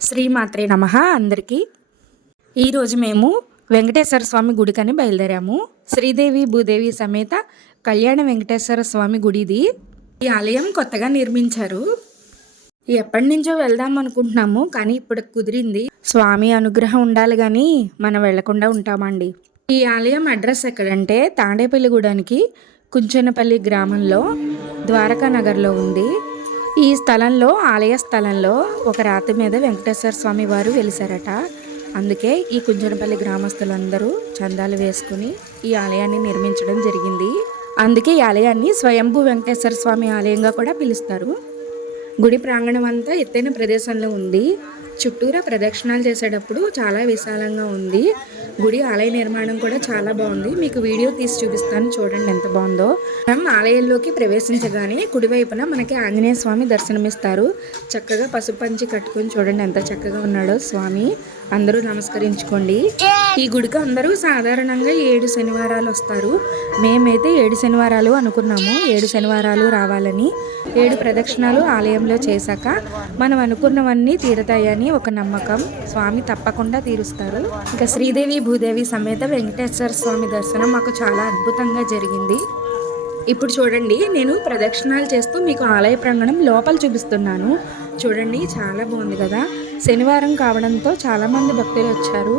శ్రీమాత్రే నమః. అందరికీ ఈరోజు మేము వెంకటేశ్వర స్వామి గుడికని బయలుదేరాము. శ్రీదేవి భూదేవి సమేత కళ్యాణ వెంకటేశ్వర స్వామి గుడిది. ఈ ఆలయం కొత్తగా నిర్మించారు. ఎప్పటి నుంచో వెళ్దాం అనుకుంటున్నాము, కానీ ఇప్పుడు కుదిరింది. స్వామి అనుగ్రహం ఉండాలి కానీ మనం వెళ్లకుండా ఉంటామండి. ఈ ఆలయం అడ్రస్ ఎక్కడంటే తాడేపల్లిగూడానికి కుంచనపల్లి గ్రామంలో ద్వారకా నగర్లో ఉంది. ఈ స్థలంలో ఆలయ స్థలంలో ఒక రాతి మీద వెంకటేశ్వర స్వామి వారు వెలిసారట. అందుకే ఈ కుంజనపల్లి గ్రామస్తులందరూ చందాలు వేసుకుని ఈ ఆలయాన్ని నిర్మించడం జరిగింది. అందుకే ఈ ఆలయాన్ని స్వయంభూ వెంకటేశ్వర స్వామి ఆలయంగా కూడా పిలుస్తారు. గుడి ప్రాంగణం అంతా ఎత్తైన ప్రదేశంలో ఉంది. చుట్టూరా ప్రదక్షిణాలు చేసేటప్పుడు చాలా విశాలంగా ఉంది. గుడి ఆలయ నిర్మాణం కూడా చాలా బాగుంది. మీకు వీడియో తీసి చూపిస్తాను, చూడండి ఎంత బాగుందో. మనం ఆలయంలోకి ప్రవేశించగానే కుడివైపున మనకి ఆంజనేయ స్వామి దర్శనమిస్తారు. చక్కగా పసుపు పంచి కట్టుకొని చూడండి ఎంత చక్కగా ఉన్నాడో స్వామి. అందరూ నమస్కరించుకోండి. ఈ గుడికి అందరూ సాధారణంగా 7 శనివారాలు వస్తారు. మేమైతే 7 శనివారాలు అనుకున్నాము. 7 శనివారాలు రావాలని. 7 ప్రదక్షిణాలు ఆలయంలో చేశాక మనం అనుకున్నవన్నీ తీరుతాయని ఒక నమ్మకం. స్వామి తప్పకుండా తీరుస్తారు. ఇంకా శ్రీదేవి భూదేవి సమేత వెంకటేశ్వర స్వామి దర్శనం మాకు చాలా అద్భుతంగా జరిగింది. ఇప్పుడు చూడండి, నేను ప్రదక్షిణాలు చేస్తూ మీకు ఆలయ ప్రాంగణం లోపల చూపిస్తున్నాను. చూడండి, చాలా బాగుంది కదా. శనివారం కావడంతో చాలామంది భక్తులు వచ్చారు.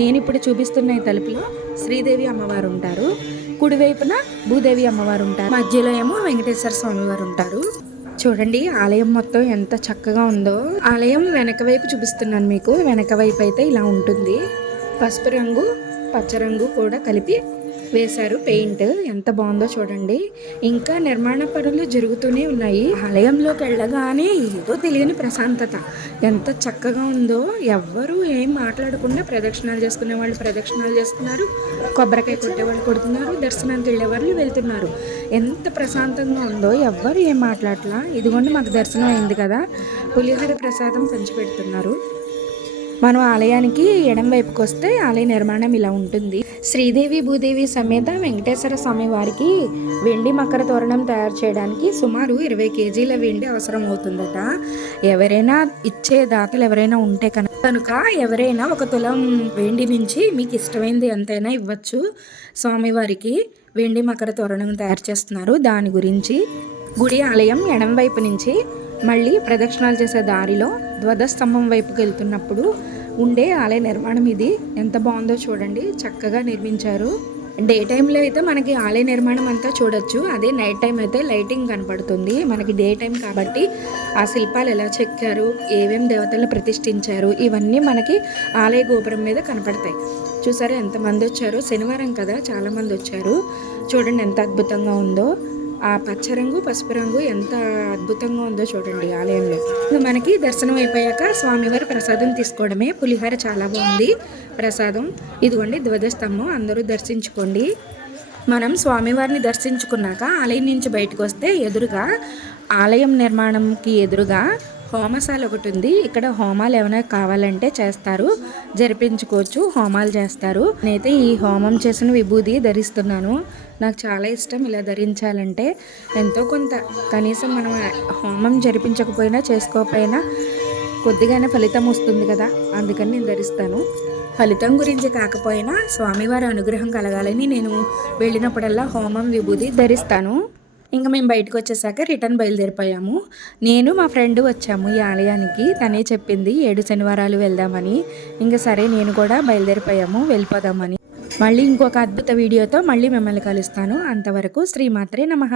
నేను ఇప్పుడు చూపిస్తున్న ఈ తలుపులో శ్రీదేవి అమ్మవారు ఉంటారు, కుడివైపున భూదేవి అమ్మవారు ఉంటారు, మధ్యలో ఏమో వెంకటేశ్వర స్వామి వారు ఉంటారు. చూడండి ఆలయం మొత్తం ఎంత చక్కగా ఉందో. ఆలయం వెనక వైపు చూపిస్తున్నాను మీకు. వెనక వైపు అయితే ఇలా ఉంటుంది. పసుపు రంగు పచ్చ రంగు కూడా కలిపి వేశారు పెయింట్. ఎంత బాగుందో చూడండి. ఇంకా నిర్మాణ పనులు జరుగుతూనే ఉన్నాయి. ఆలయంలోకి వెళ్ళగానే ఏదో తెలియని ప్రశాంతత. ఎంత చక్కగా ఉందో. ఎవ్వరూ ఏం మాట్లాడకుండా ప్రదక్షిణాలు చేసుకునే వాళ్ళు ప్రదక్షిణాలు చేస్తున్నారు, కొబ్బరికాయ కొట్టేవాళ్ళు కొడుతున్నారు, దర్శనానికి వెళ్ళే వాళ్ళు వెళ్తున్నారు. ఎంత ప్రశాంతంగా ఉందో. ఎవ్వరు ఏం మాట్లాడలా. ఇదిగోండి మాకు దర్శనం అయింది కదా, పులిహోర ప్రసాదం పంచిపెడుతున్నారు. మనం ఆలయానికి ఎడం వైపుకి వస్తే ఆలయ నిర్మాణం ఇలా ఉంటుంది. శ్రీదేవి భూదేవి సమేత వెంకటేశ్వర స్వామి వారికి వెండి మకర తోరణం తయారు చేయడానికి సుమారు 20 కేజీల వెండి అవసరం అవుతుందట. ఎవరైనా ఇచ్చే దాతలు ఎవరైనా ఉంటే కనుక ఎవరైనా 1 తులం వెండి నుంచి మీకు ఇష్టమైంది ఎంతైనా ఇవ్వచ్చు. స్వామివారికి వెండి మకర తోరణం తయారు చేస్తున్నారు. దాని గురించి గుడి ఆలయం ఎడం వైపు నుంచి మళ్ళీ ప్రదక్షిణాలు చేసే దారిలో ధ్వజస్తంభం వైపుకి వెళ్తున్నప్పుడు ఉండే ఆలయ నిర్మాణం ఇది. ఎంత బాగుందో చూడండి. చక్కగా నిర్మించారు. డే టైంలో అయితే మనకి ఆలయ నిర్మాణం అంతా చూడొచ్చు. అదే నైట్ టైం అయితే లైటింగ్ కనపడుతుంది. మనకి డే టైం కాబట్టి ఆ శిల్పాలు ఎలా చెక్కారు, ఏమేమి దేవతలను ప్రతిష్ఠించారు, ఇవన్నీ మనకి ఆలయ గోపురం మీద కనపడతాయి. చూసారా ఎంతమంది వచ్చారు. శనివారం కదా, చాలామంది వచ్చారు. చూడండి ఎంత అద్భుతంగా ఉందో. ఆ పచ్చ రంగు పసుపు రంగు ఎంత అద్భుతంగా ఉందో చూడండి ఆలయంలో. మనకి దర్శనం అయిపోయాక స్వామివారి ప్రసాదం తీసుకోవడమే. పులిహోర చాలా బాగుంది ప్రసాదం. ఇదిగోండి ధ్వజస్తంభం, అందరూ దర్శించుకోండి. మనం స్వామివారిని దర్శించుకున్నాక ఆలయం నుంచి బయటకు వస్తే ఎదురుగా ఆలయం నిర్మాణంకి ఎదురుగా హోమశాల ఒకటి ఉంది. ఇక్కడ హోమాలు ఏమైనా కావాలంటే చేస్తారు, జరిపించుకోవచ్చు. హోమాలు చేస్తారు. నేనైతే ఈ హోమం చేసిన విభూది ధరిస్తున్నాను. నాకు చాలా ఇష్టం ఇలా ధరించాలంటే. ఎంతో కొంత కనీసం మనం హోమం జరిపించకపోయినా చేసుకోకపోయినా కొద్దిగానే ఫలితం వస్తుంది కదా, అందుకని నేను ధరిస్తాను. ఫలితం గురించి కాకపోయినా స్వామివారి అనుగ్రహం కలగాలని నేను వెళ్ళినప్పుడల్లా హోమం విభూది ధరిస్తాను. ఇంకా మేము బయటకు వచ్చేసాక రిటర్న్ బయలుదేరిపోయాము. నేను మా ఫ్రెండ్ వచ్చాము ఈ ఆలయానికి. తనే చెప్పింది 7 శనివారాలు వెళ్దామని. ఇంకా సరే నేను కూడా బయలుదేరిపోయాము, వెళ్ళిపోదామని. మళ్ళీ ఇంకొక అద్భుత వీడియోతో మళ్ళీ మిమ్మల్ని కలుస్తాను. అంతవరకు శ్రీమాత్రే నమః.